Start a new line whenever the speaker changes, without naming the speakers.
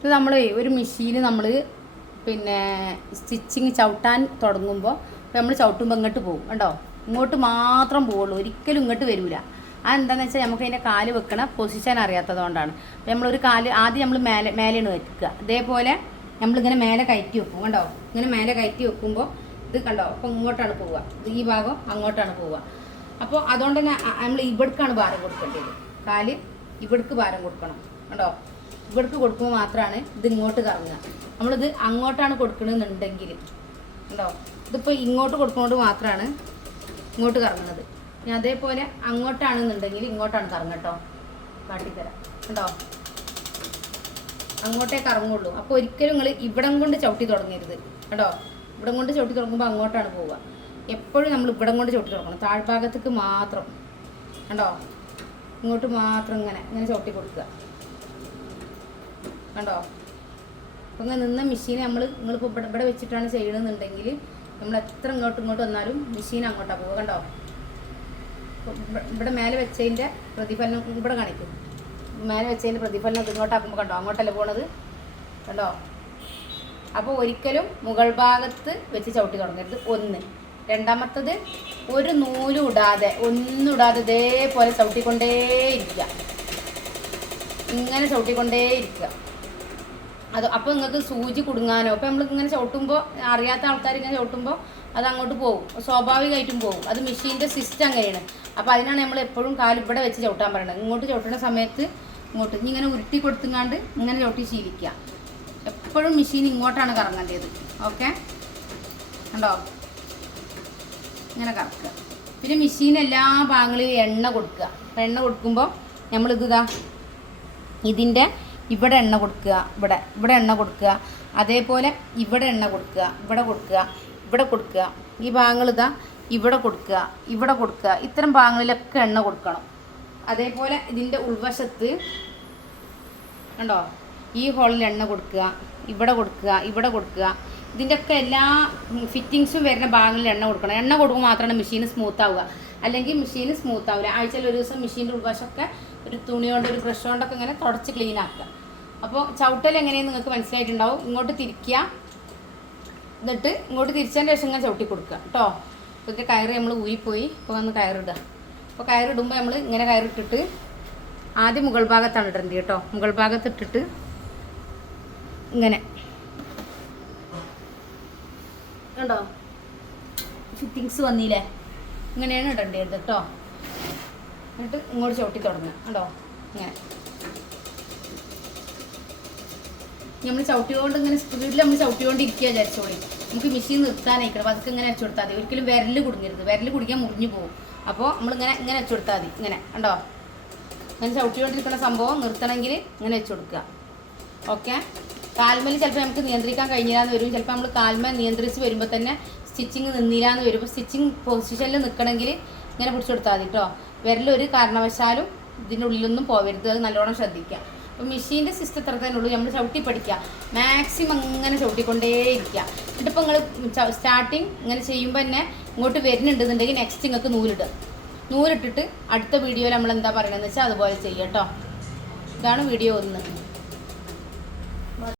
ഇത് നമ്മൾ ഒരു മെഷീന് നമ്മൾ പിന്നെ സ്റ്റിച്ചിങ് ചവിട്ടാൻ തുടങ്ങുമ്പോൾ നമ്മൾ ചവിട്ടുമ്പോൾ ഇങ്ങോട്ട് പോകും കണ്ടോ? ഇങ്ങോട്ട് മാത്രം പോവുള്ളൂ ഒരിക്കലും ഇങ്ങോട്ട് വരില്ല അതെന്താണെന്ന് വെച്ചാൽ നമുക്ക് അതിന്റെ കാൽ വെക്കണ പൊസിഷൻ അറിയാത്തതുകൊണ്ടാണ് അപ്പോൾ നമ്മളൊരു കാൽ ആദ്യം നമ്മൾ മേലെ മേലെയാണ് വെക്കുക അതേപോലെ നമ്മളിങ്ങനെ മേലെ കയറ്റി വെക്കും കണ്ടോ? ഇങ്ങനെ മേലെ കയറ്റി വെക്കുമ്പോൾ ഇത് കണ്ടോ? അപ്പോൾ ഇങ്ങോട്ടാണ് പോവുക. ഈ ഭാഗം അങ്ങോട്ടാണ് പോവുക. അപ്പോൾ അതുകൊണ്ട് തന്നെ നമ്മൾ ഇവിടേക്കാണ് ഭാരം കൊടുക്കേണ്ടത്. കാൽ ഇവിടേക്ക് ഭാരം കൊടുക്കണം കണ്ടോ? ഇവിടേക്ക് കൊടുക്കുമ്പോൾ മാത്രമാണ് ഇത് ഇങ്ങോട്ട് കറങ്ങുക നമ്മളിത് അങ്ങോട്ടാണ് കൊടുക്കണമെന്നുണ്ടെങ്കിൽ ഉണ്ടോ ഇതിപ്പോൾ ഇങ്ങോട്ട് കൊടുക്കുന്നതുകൊണ്ട് മാത്രമാണ് ഇങ്ങോട്ട് കറങ്ങുന്നത് ഇനി അതേപോലെ അങ്ങോട്ടാണെന്നുണ്ടെങ്കിൽ ഇങ്ങോട്ടാണ് കറങ്ങട്ടോ കാട്ടിത്തരാം. കണ്ടോ? അങ്ങോട്ടേ കറങ്ങുള്ളൂ. അപ്പോൾ ഒരിക്കലും നിങ്ങൾ ഇവിടം കൊണ്ട് ചവിട്ടി തുടങ്ങരുത്. കേട്ടോ ഇവിടം കൊണ്ട് ചവിട്ടി തുടങ്ങുമ്പോൾ അങ്ങോട്ടാണ് പോവുക എപ്പോഴും നമ്മൾ ഇവിടം കൊണ്ട് ചവിട്ടി തുടങ്ങണം. താഴ്ഭാഗത്തേക്ക് മാത്രം. കണ്ടോ? ഇങ്ങോട്ട് മാത്രം ഇങ്ങനെ ഇങ്ങനെ ചവിട്ടി കൊടുക്കുക. കണ്ടോ? അപ്പം ഇങ്ങനെ നിന്ന മെഷീൻ നമ്മൾ നിങ്ങളിപ്പോൾ ഇവിടെ ഇവിടെ വെച്ചിട്ടാണ് ചെയ്യണമെന്നുണ്ടെങ്കിൽ നമ്മൾ എത്ര ഇങ്ങോട്ടും ഇങ്ങോട്ട് വന്നാലും മെഷീൻ അങ്ങോട്ടാണ് പോവുക കണ്ടോ? ഇവിടെ മേലെ വെച്ചതിന്റെ പ്രതിഫലനം ഇവിടെ കാണിക്കും. മേലെ വെച്ചതിന്റെ പ്രതിഫലനം ഇങ്ങോട്ടാക്കുമ്പോൾ കണ്ടോ? അങ്ങോട്ടല്ലേ പോണത്? കണ്ടോ? അപ്പോൾ ഒരിക്കലും മുകൾ ഭാഗത്ത് വെച്ച് ചവിട്ടി തുടങ്ങരുത്. ഒന്ന്. രണ്ടാമത്തത് ഒരു നൂലും ഇടാതെ ഒന്നും ഇടാതെ ഇതേപോലെ ചവിട്ടിക്കൊണ്ടേയിരിക്കുക. ഇങ്ങനെ ചവിട്ടിക്കൊണ്ടേയിരിക്കുക. അത് അപ്പോൾ നിങ്ങൾക്ക് സൂചി കുടുങ്ങാനോ? അപ്പോൾ നമ്മൾ ഇങ്ങനെ ചവിട്ടുമ്പോൾ അറിയാത്ത ആൾക്കാർ ഇങ്ങനെ ചവിട്ടുമ്പോൾ അത് അങ്ങോട്ട് പോകും. സ്വാഭാവികമായിട്ടും പോകും. അത് മെഷീന്റെ സിസ്റ്റം അങ്ങനെയാണ്. അപ്പോൾ അതിനാണ് നമ്മൾ എപ്പോഴും കാൽ ഇവിടെ വെച്ച് ചവിട്ടാൻ പറയുന്നത് ഇങ്ങോട്ട് ചവിട്ടുന്ന സമയത്ത് ഇങ്ങോട്ട് ഇങ്ങനെ ഉരുട്ടി കൊടുത്തുങ്ങാണ്ട് ഇങ്ങനെ ചവിട്ടി ശീലിക്കുക എപ്പോഴും മെഷീൻ ഇങ്ങോട്ടാണ് കറങ്ങേണ്ടത്. ഓക്കെ? കണ്ടോ? ഇങ്ങനെ കറക്കുക പിന്നെ മെഷീൻ എല്ലാ ഭാഗങ്ങളിലും എണ്ണ കൊടുക്കുക എണ്ണ കൊടുക്കുമ്പോൾ നമ്മൾ ഇതാ ഇതിന്റെ ഇവിടെ എണ്ണ കൊടുക്കുക ഇവിടെ ഇവിടെ എണ്ണ കൊടുക്കുക അതേപോലെ ഇവിടെ എണ്ണ കൊടുക്കുക ഇവിടെ കൊടുക്കുക ഇവിടെ കൊടുക്കുക. ഈ ഭാഗങ്ങൾ ഇതാ ഇവിടെ കൊടുക്കുക ഇവിടെ കൊടുക്കുക. ഇത്തരം ഭാഗങ്ങളിലൊക്കെ എണ്ണ കൊടുക്കണം. അതേപോലെ ഇതിന്റെ ഉൾവശത്ത് കണ്ടോ? ഈ ഹോളിൽ എണ്ണ കൊടുക്കുക ഇവിടെ കൊടുക്കുക ഇവിടെ കൊടുക്കുക. ഇതിന്റെയൊക്കെ എല്ലാ ഫിറ്റിങ്സും വരുന്ന ഭാഗങ്ങളിൽ എണ്ണ കൊടുക്കണം. എണ്ണ കൊടുക്കുമ്പോൾ മാത്രമാണ് മെഷീൻ സ്മൂത്ത് ആവുക. അല്ലെങ്കിൽ മെഷീൻ സ്മൂത്ത് ആവില്ല. ആഴ്ചയിൽ ഒരു ദിവസം മെഷീന്റെ ഉൾവശമൊക്കെ ഒരു തുണി കൊണ്ട് ഒരു ബ്രഷ് കൊണ്ടൊക്കെ ഇങ്ങനെ തുടച്ച് ക്ലീൻ ആക്കുക. അപ്പോൾ ചവിട്ടൽ എങ്ങനെയാണ് നിങ്ങൾക്ക് മനസ്സിലായിട്ടുണ്ടാവും. ഇങ്ങോട്ട് തിരിക്കുക. എന്നിട്ട് ഇങ്ങോട്ട് തിരിച്ചതിന്റെ ശേഷം ഇങ്ങനെ ചവിട്ടി കൊടുക്കുക. കേട്ടോ? അപ്പോൾ ഇതിന്റെ കയറ് നമ്മൾ ഊരിപ്പോയി. ഇപ്പോൾ വന്ന് കയറിടുക. അപ്പോൾ കയറിടുമ്പോൾ നമ്മൾ ഇങ്ങനെ കയറിട്ടിട്ട് ആദ്യം മുകൾ ഭാഗത്താണ് ഇടേണ്ടത് കേട്ടോ. മുകൾ ഭാഗത്ത് ഇട്ടിട്ട് ഇങ്ങനെ. കണ്ടോ? ഫിറ്റിങ്സ് വന്നില്ലേ? ഇങ്ങനെയാണ് ഇടേണ്ടത് കേട്ടോ. എന്നിട്ട് ഇങ്ങോട്ട് ചവിട്ടി തുടങ്ങുക. കണ്ടോ? ഇങ്ങനെ. നമ്മൾ ചവിട്ടിയോണ്ട് ഇങ്ങനെ സ്പീഡിൽ നമ്മൾ ചവിട്ടിയോണ്ട് ഇരിക്കുക വിചാരിച്ചോളി. നമുക്ക് മെഷീൻ നിർത്താനായിക്കണം. അപ്പോൾ അതൊക്കെ ഇങ്ങനെ വെച്ചു കൊടുത്താൽ മതി. ഒരിക്കലും വിരൽ കുടുങ്ങരുത്. വിരൽ കുടിക്കാൻ മുറിഞ്ഞു പോകും അപ്പോൾ നമ്മളിങ്ങനെ ഇങ്ങനെ വെച്ചു കൊടുത്താൽ മതി. ഇങ്ങനെ. കണ്ടോ? ഇങ്ങനെ ചവിട്ടിക്കൊണ്ടിരിക്കുന്ന സംഭവം നിർത്തണമെങ്കിൽ ഇങ്ങനെ വെച്ച് കൊടുക്കുക. ഓക്കെ? കാൽമേൽ ചിലപ്പോൾ നമുക്ക് നിയന്ത്രിക്കാൻ കഴിഞ്ഞില്ലാന്ന് വരും. ചിലപ്പോൾ നമ്മൾ കാൽമേൽ നിയന്ത്രിച്ച് വരുമ്പോൾ തന്നെ സ്റ്റിച്ചിങ് നിന്നില്ലാന്ന് വരും. അപ്പോൾ സ്റ്റിച്ചിങ് പൊസിഷനിൽ നിൽക്കണമെങ്കിൽ ഇങ്ങനെ പിടിച്ചു കൊടുത്താൽ മതി കേട്ടോ വിരലൊരു കാരണവശാലും ഇതിന്റെ ഉള്ളിലൊന്നും പോവരുത്. അത് നല്ലോണം ശ്രദ്ധിക്കുക. അപ്പോൾ മെഷീന്റെ സിസ്റ്റം ഇത്ര തന്നെ ഉള്ളൂ. നമ്മൾ ചവിട്ടി പഠിക്കുക മാക്സിമം ഇങ്ങനെ ചവിട്ടിക്കൊണ്ടേയിരിക്കുക എന്നിട്ടിപ്പോൾ നിങ്ങൾ സ്റ്റാർട്ടിങ് ഇങ്ങനെ ചെയ്യുമ്പോൾ തന്നെ ഇങ്ങോട്ട് വരുന്നുണ്ടെന്നുണ്ടെങ്കിൽ നെക്സ്റ്റ് നിങ്ങൾക്ക് നൂലിടുക. നൂലിട്ടിട്ട് അടുത്ത വീഡിയോയിൽ നമ്മൾ എന്താ പറയണമെന്ന് വെച്ചാൽ അതുപോലെ ചെയ്യാം കേട്ടോ ഇതാണ് വീഡിയോ ഒന്ന്.